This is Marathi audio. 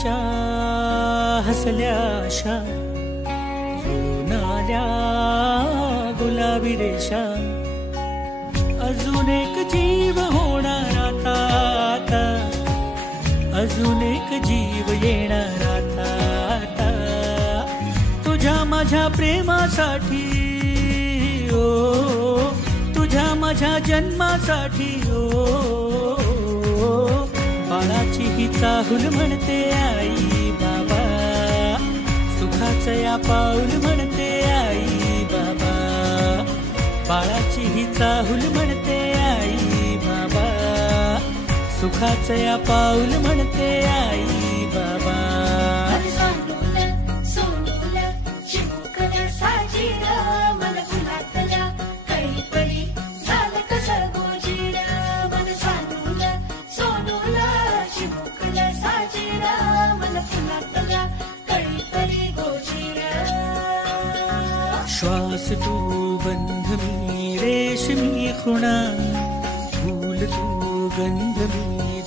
तिच्या हसल्या आशा जुळून आल्या गुलाबी रेषा. अजून एक जीव होणार आता, आता अजून एक जीव येणार आता, आता तुझ्या माझ्या प्रेमासाठी. ओ तुझ्या माझ्या जन्मासाठी. ओ बाळाची ही चाहूल म्हणते आई बाबा, सुखाचं या पाऊल म्हणते आई बाबा. बाळाची ही चाहूल म्हणते आई बाबा, सुखाचं या पाऊल म्हणते आई बाबा. श्वास तू बंध मी रेशमी खुणा, फूल तू गंध मी